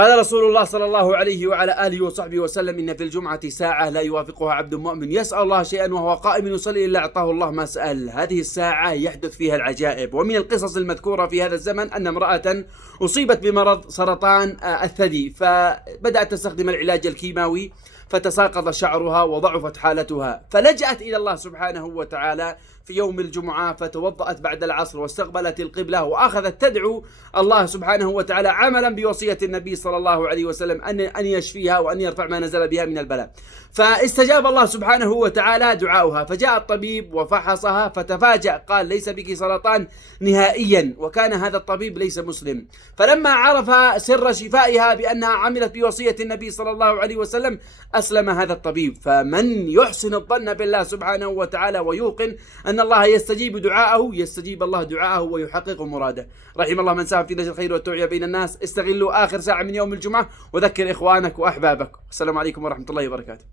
قال رسول الله صلى الله عليه وعلى آله وصحبه وسلم: إن في الجمعة ساعة لا يوافقها عبد مؤمن يسأل الله شيئا وهو قائم يصلي إلا أعطاه الله ما سأل. هذه الساعة يحدث فيها العجائب. ومن القصص المذكورة في هذا الزمن أن امرأة أصيبت بمرض سرطان الثدي، فبدأت تستخدم العلاج الكيماوي فتساقط شعرها وضعفت حالتها، فلجأت إلى الله سبحانه وتعالى في يوم الجمعة، فتوضأت بعد العصر واستقبلت القبلة وأخذت تدعو الله سبحانه وتعالى عملا بوصية النبي صلى الله عليه وسلم أن يشفيها وأن يرفع ما نزل بها من البلاء. فاستجاب الله سبحانه وتعالى دعاؤها، فجاء الطبيب وفحصها فتفاجأ، قال: ليس بك سرطان نهائيا. وكان هذا الطبيب ليس مسلم. فلما عرف سر شفائها بأنها عملت بوصية النبي صلى الله عليه وسلم أسلم هذا الطبيب. فمن يحسن الظن بالله سبحانه وتعالى ويوقن أن الله يستجيب دعاءه، يستجيب الله دعاءه ويحقق مراده. رحم الله من ساهم في نشر الخير والتوعية بين الناس. استغلوا آخر ساعة من يوم الجمعة وذكر إخوانك وأحبابك. السلام عليكم ورحمة الله وبركاته.